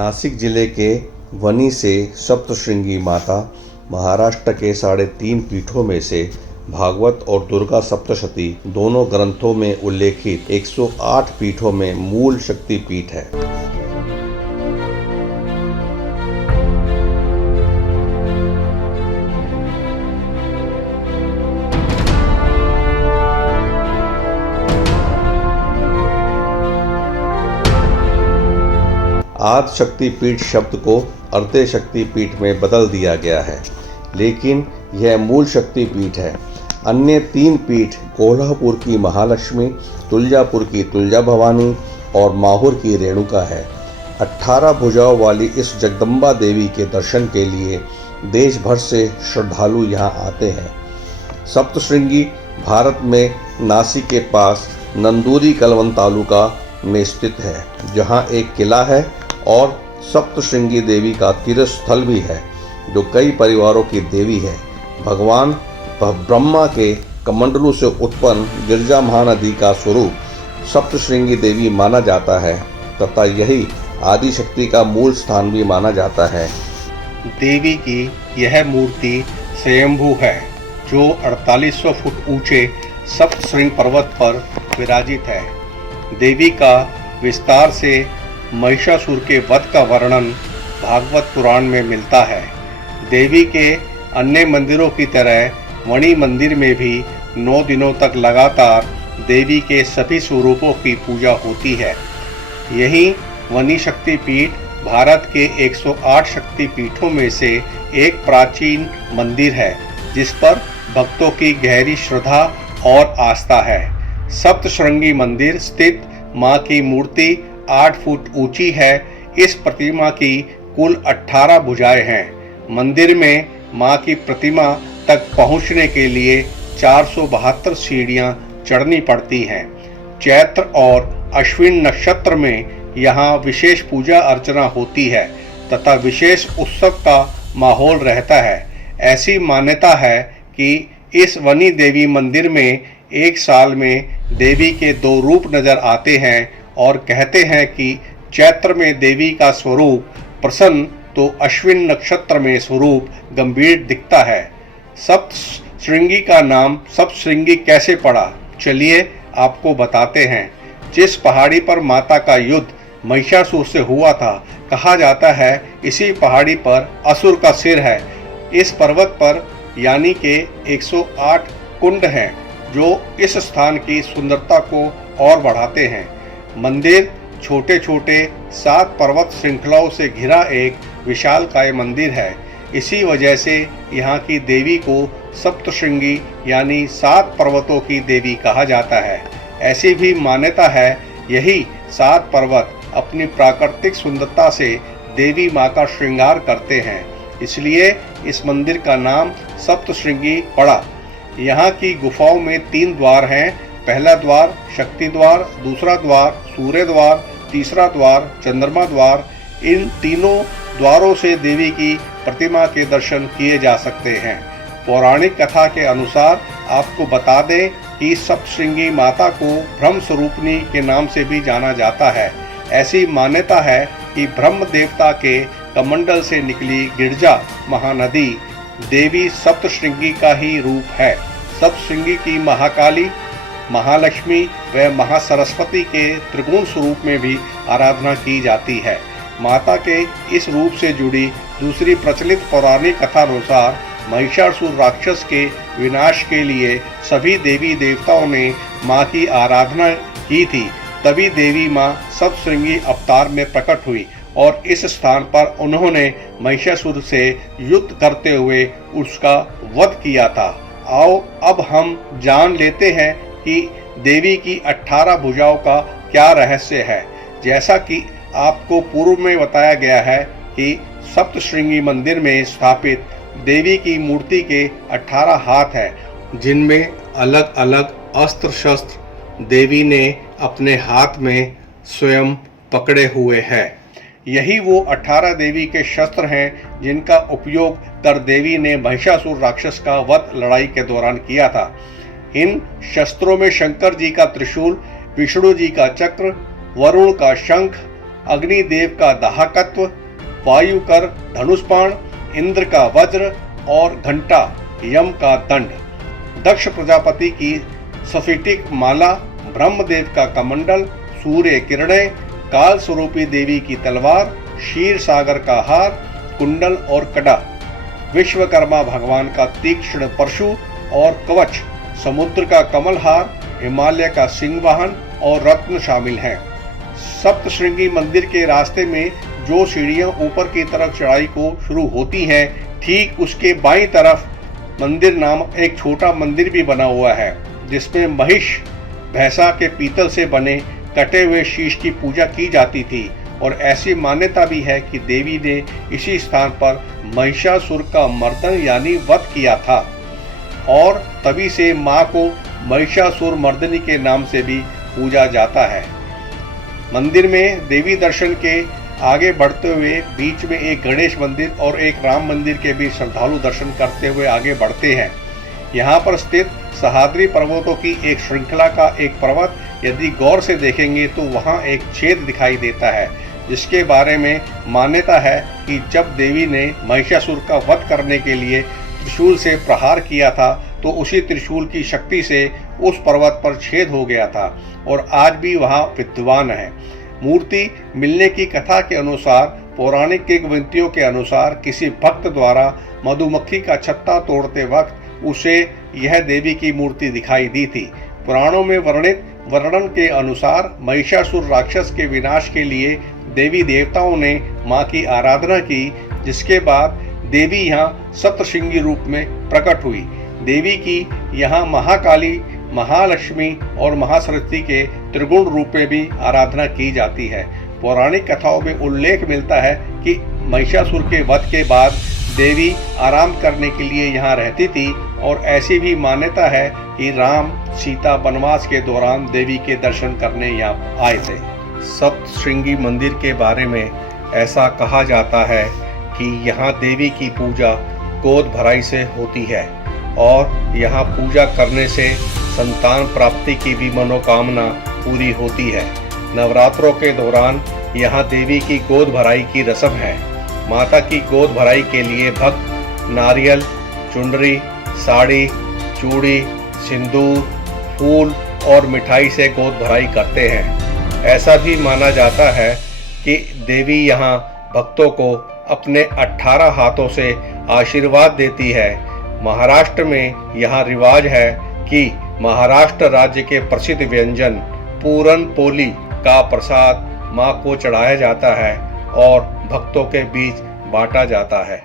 नासिक जिले के वनी से सप्तशृंगी माता महाराष्ट्र के 3.5 पीठों में से भागवत और दुर्गा सप्तशती दोनों ग्रंथों में उल्लेखित 108 पीठों में मूल शक्ति पीठ है। आदि शक्ति पीठ शब्द को अर्धे शक्ति पीठ में बदल दिया गया है, लेकिन यह मूल शक्ति पीठ है। अन्य 3 पीठ कोल्हापुर की महालक्ष्मी, तुलजापुर की तुलजा भवानी और माहुर की रेणुका है। 18 भुजाओं वाली इस जगदम्बा देवी के दर्शन के लिए देश भर से श्रद्धालु यहाँ आते हैं। सप्तशृंगी भारत में नासिक के पास नंदूरी कलवन तालुका में स्थित है, जहाँ एक किला है और सप्तशृंगी देवी का तीर्थ स्थल भी है, जो कई परिवारों की देवी है। भगवान ब्रह्मा के कमंडलू से उत्पन्न गिरजा महानदी का स्वरूप सप्तशृंगी देवी माना जाता है तथा यही आदि शक्ति का मूल स्थान भी माना जाता है। देवी की यह मूर्ति स्वयंभू है, जो 4800 फुट ऊंचे सप्तशृंग पर्वत पर विराजित है। देवी का विस्तार से महिषासुर के वध का वर्णन भागवत पुराण में मिलता है। देवी के अन्य मंदिरों की तरह वनी मंदिर में भी 9 दिनों तक लगातार देवी के सभी स्वरूपों की पूजा होती है। यही वनी शक्ति पीठ भारत के 108 शक्ति पीठों में से एक प्राचीन मंदिर है, जिस पर भक्तों की गहरी श्रद्धा और आस्था है। सप्तशृंगी मंदिर स्थित मां की मूर्ति 8 फुट ऊंची है। इस प्रतिमा की कुल 18 भुजाएं हैं। मंदिर में मां की प्रतिमा तक पहुंचने के लिए 472 सीढ़ियां चढ़नी पड़ती हैं। चैत्र और अश्विन नक्षत्र में यहाँ विशेष पूजा अर्चना होती है तथा विशेष उत्सव का माहौल रहता है। ऐसी मान्यता है कि इस वनी देवी मंदिर में एक साल में देवी के 2 रूप नजर आते हैं और कहते हैं कि चैत्र में देवी का स्वरूप प्रसन्न तो अश्विन नक्षत्र में स्वरूप गंभीर दिखता है। सप्तशृंगी का नाम सप्तशृंगी कैसे पड़ा, चलिए आपको बताते हैं। जिस पहाड़ी पर माता का युद्ध महिषासुर से हुआ था, कहा जाता है इसी पहाड़ी पर असुर का सिर है। इस पर्वत पर यानी के 108 कुंड हैं, जो इस स्थान की सुंदरता को और बढ़ाते हैं। मंदिर छोटे छोटे 7 पर्वत श्रृंखलाओं से घिरा एक विशालकाय मंदिर है। इसी वजह से यहाँ की देवी को सप्तशृंगी यानी 7 पर्वतों की देवी कहा जाता है। ऐसी भी मान्यता है यही 7 पर्वत अपनी प्राकृतिक सुंदरता से देवी माँ का श्रृंगार करते हैं, इसलिए इस मंदिर का नाम सप्तशृंगी पड़ा। यहाँ की गुफाओं में 3 द्वार हैं। पहला द्वार शक्ति द्वार, दूसरा द्वार सूर्य द्वार, तीसरा द्वार चंद्रमा द्वार। इन तीनों द्वारों से देवी की प्रतिमा के दर्शन किए जा सकते हैं। पौराणिक कथा के अनुसार आपको बता दें कि सप्तशृंगी माता को ब्रह्म स्वरूपिणी के नाम से भी जाना जाता है। ऐसी मान्यता है कि ब्रह्म देवता के कमंडल से निकली गिरजा महानदी देवी सप्तशृंगी का ही रूप है। सप्तशृंगी की महाकाली, महालक्ष्मी व महासरस्वती के त्रिगुण स्वरूप में भी आराधना की जाती है। माता के इस रूप से जुड़ी दूसरी प्रचलित पौराणिक कथा अनुसार महिषासुर राक्षस के विनाश के लिए सभी देवी देवताओं ने माँ की आराधना की थी। तभी देवी माँ सप्तशृंगी अवतार में प्रकट हुई और इस स्थान पर उन्होंने महिषासुर से युद्ध करते हुए उसका वध किया था। आओ अब हम जान लेते हैं कि देवी की 18 भुजाओं का क्या रहस्य है। जैसा कि आपको पूर्व में बताया गया है कि सप्तशृंगी मंदिर में स्थापित देवी की मूर्ति के 18 हाथ हैं, जिनमें अलग अलग अस्त्र शस्त्र देवी ने अपने हाथ में स्वयं पकड़े हुए हैं। यही वो 18 देवी के शस्त्र हैं जिनका उपयोग तर देवी ने महिषासुर राक्षस का वध लड़ाई के दौरान किया था। इन शस्त्रों में शंकर जी का त्रिशूल, विष्णु जी का चक्र, वरुण का शंख, अग्निदेव का दाहकत्व, वायु कर धनुष्पाण, इंद्र का वज्र और घंटा यम का दंड, दक्ष प्रजापति की स्फटिक माला, ब्रह्मदेव का कमंडल, सूर्य किरणें, काल स्वरूपी देवी की तलवार, क्षीर सागर का हार, कुंडल और कड़ा, विश्वकर्मा भगवान का तीक्ष्ण परशु और कवच, समुद्र का कमलहार, हिमालय का सिंह वाहन और रत्न शामिल हैं। सप्तश्रृंगी मंदिर के रास्ते में जो सीढ़ियां ऊपर की तरफ चढ़ाई को शुरू होती हैं, ठीक उसके बाईं तरफ मंदिर नामक एक छोटा मंदिर भी बना हुआ है, जिसमें महिष भैंसा के पीतल से बने कटे हुए शीश की पूजा की जाती थी। और ऐसी मान्यता भी है कि देवी ने इसी स्थान पर महिषासुर का मर्दन यानी वध किया था और तभी से मां को महिषासुर मर्दनी के नाम से भी पूजा जाता है। मंदिर में देवी दर्शन के आगे बढ़ते हुए बीच में एक गणेश मंदिर और एक राम मंदिर के भी श्रद्धालु दर्शन करते हुए आगे बढ़ते हैं। यहाँ पर स्थित सह्याद्री पर्वतों की एक श्रृंखला का एक पर्वत यदि गौर से देखेंगे तो वहाँ एक छेद दिखाई देता है, जिसके बारे में मान्यता है कि जब देवी ने महिषासुर का वध करने के लिए त्रिशूल से प्रहार किया था तो उसी त्रिशूल की शक्ति से उस पर्वत पर छेद हो गया था और आज भी वहाँ विद्यमान है। मूर्ति मिलने की कथा के अनुसार, पौराणिक किंवदंतियों के अनुसार किसी भक्त द्वारा मधुमक्खी का छत्ता तोड़ते वक्त उसे यह देवी की मूर्ति दिखाई दी थी। पुराणों में वर्णित वर्णन के अनुसार महिषासुर राक्षस के विनाश के लिए देवी देवताओं ने मां की आराधना की, जिसके बाद देवी यहाँ सप्तश्रृंगी रूप में प्रकट हुई। देवी की यहाँ महाकाली, महालक्ष्मी और महासरस्वती के त्रिगुण रूप में भी आराधना की जाती है। पौराणिक कथाओं में उल्लेख मिलता है कि महिषासुर के वध के बाद देवी आराम करने के लिए यहाँ रहती थी और ऐसी भी मान्यता है कि राम सीता वनवास के दौरान देवी के दर्शन करने यहाँ आए थे। सप्तश्रृंगी मंदिर के बारे में ऐसा कहा जाता है कि यहाँ देवी की पूजा गोद भराई से होती है और यहाँ पूजा करने से संतान प्राप्ति की भी मनोकामना पूरी होती है। नवरात्रों के दौरान यहाँ देवी की गोद भराई की रस्म है। माता की गोद भराई के लिए भक्त नारियल, चुनरी, साड़ी, चूड़ी, सिंदूर, फूल और मिठाई से गोद भराई करते हैं। ऐसा भी माना जाता है कि देवी यहाँ भक्तों को अपने 18 हाथों से आशीर्वाद देती है। महाराष्ट्र में यहाँ रिवाज है कि महाराष्ट्र राज्य के प्रसिद्ध व्यंजन पूरन पोली का प्रसाद माँ को चढ़ाया जाता है और भक्तों के बीच बांटा जाता है।